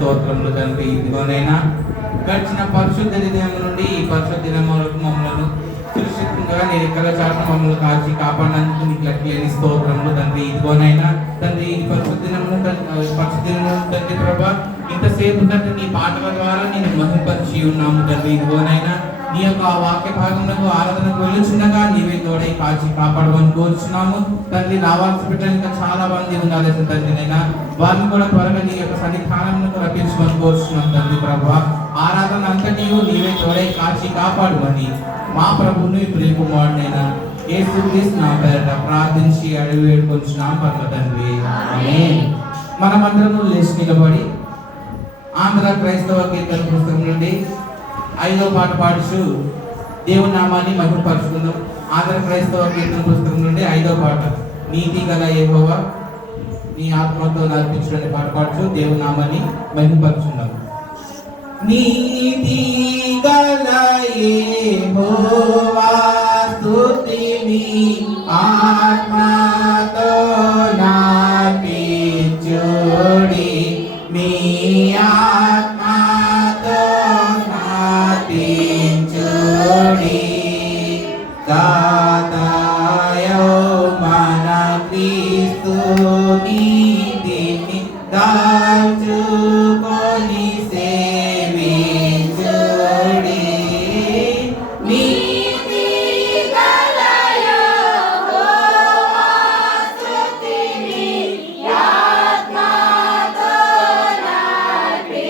స్తోత్రములు తండ్రి. ఇదిగోనైనా గడిచిన పరిశుద్ధ దినం నుండి ఈ పరిశుద్ధ దినం వరకు మమ్మల్ని సురక్షితంగా నీ రెక్కల చాటున మమ్మల్ని కాచి కాపాడినందుకు నీకు లెక్కలేని స్తోత్రములు తండ్రి. ఇదిగోనైనా తండ్రి ఈ పరిశుద్ధ దినము తండ్రి ప్రభా ఇంతసేపు తండ్రి నీ పాటల ద్వారా నేను మహిమపరిచి ఉన్నాము తండ్రి. ఇదిగోనైనా నీ యొక్క వాక్య భాగములకు ఆరాధనకు వెళ్ళుచుండగా నీవే తోడై కాచి కాపాడమని కోరుచున్నాము తండ్రి. రావాల్సి పెట్టడానికి చాలా మంది ఉన్నారు తండ్రి, నైనా వారిని కూడా త్వరగా నీ యొక్క సన్నిధానములకు రప్పించమని కోరుచున్నాం తండ్రి ప్రభా. ఆరాధన అంతటి నీవే తోడై కాచి కాపాడమని మా ప్రభుని ప్రియకుమారుడైన యేసుక్రీస్తు నా పేరట ప్రార్థించి అడిగి వేడుకొంచున్నాం పరమ తండ్రి. ఆమేన్. మనమందరము లేచి నిలబడి ఆంధ్ర క్రైస్తవ కీర్తన పుస్తకం నుండి 5వ పాట పాడుచు దేవుని నామాన్ని మహిమపరుచుకుందాం. ఆంధ్ర క్రైస్తవ కీర్తన పుస్తకం నుండి 5వ పాట, నీతి గల యెహోవా నీ ఆత్మతో నడిపించడానికి పాట పాడుచు దేవుని నామాన్ని మహిమపరుచుకుందాం. నీతి గల యెహోవా స్తుతిని ఆత్మతో నడిపించుడి, మీ ఆత్మతో నడిపించుడి. దాతాయో మన క్రీస్తు నీతిని దాల్చుకొని సేవించుడి. స్తుతిని ఆత్మతో నడిపించుడి.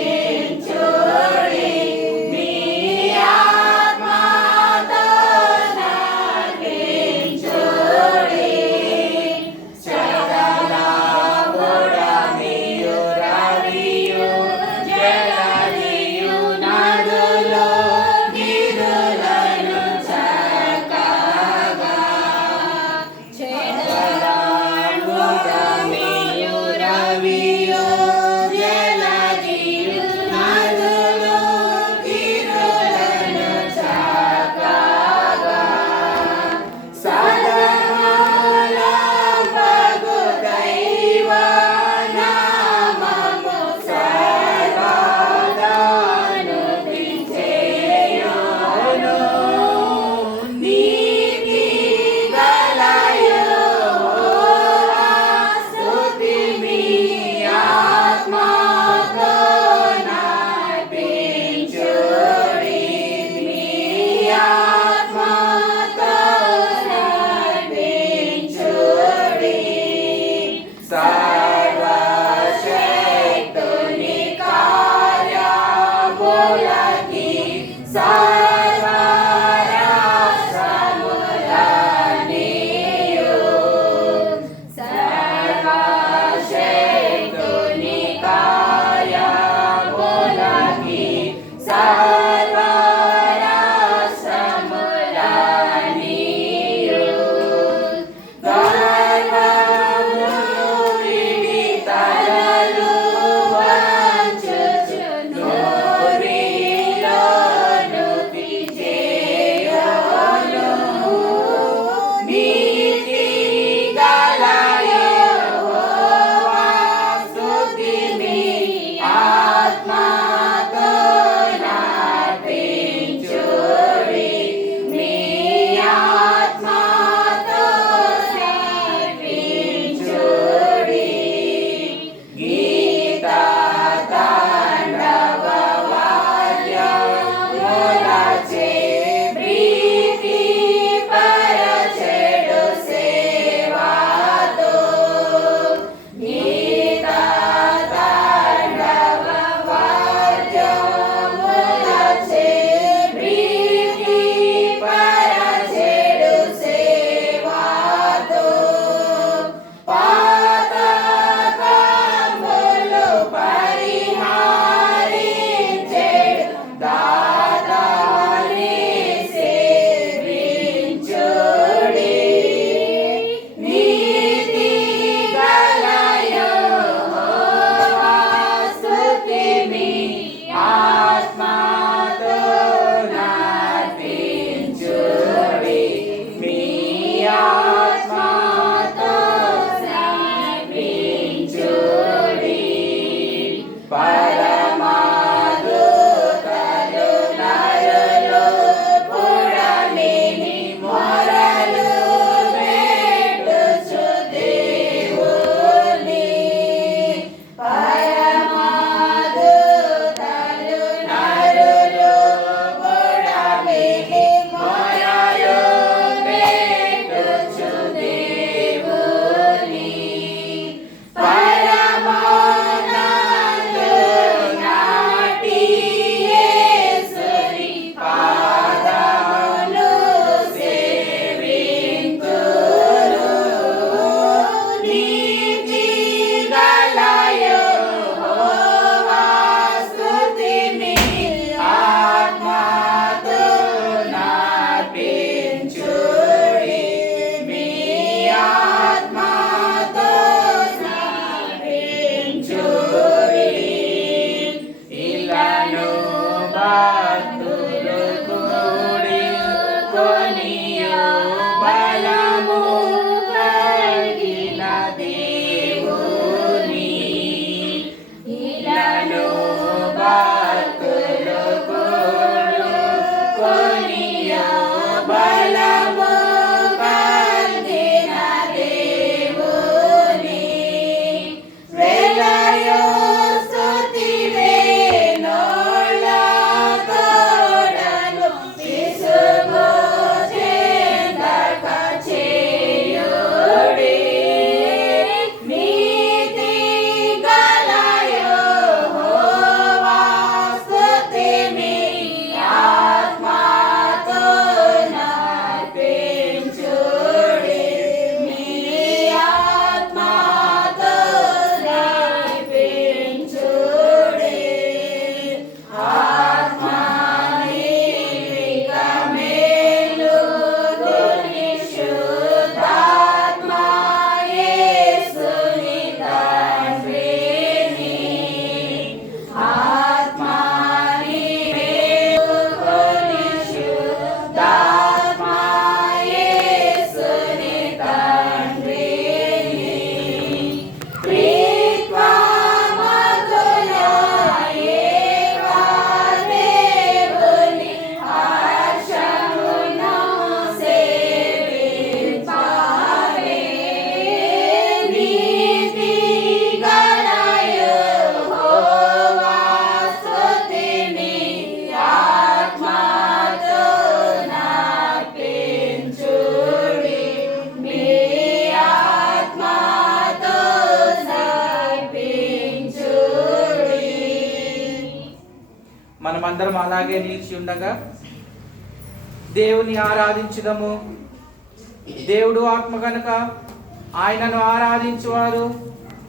మనమందరం అలాగే నిలిచి ఉండగా దేవుని ఆరాధించుదము. దేవుడు ఆత్మ కనుక ఆయనను ఆరాధించువారు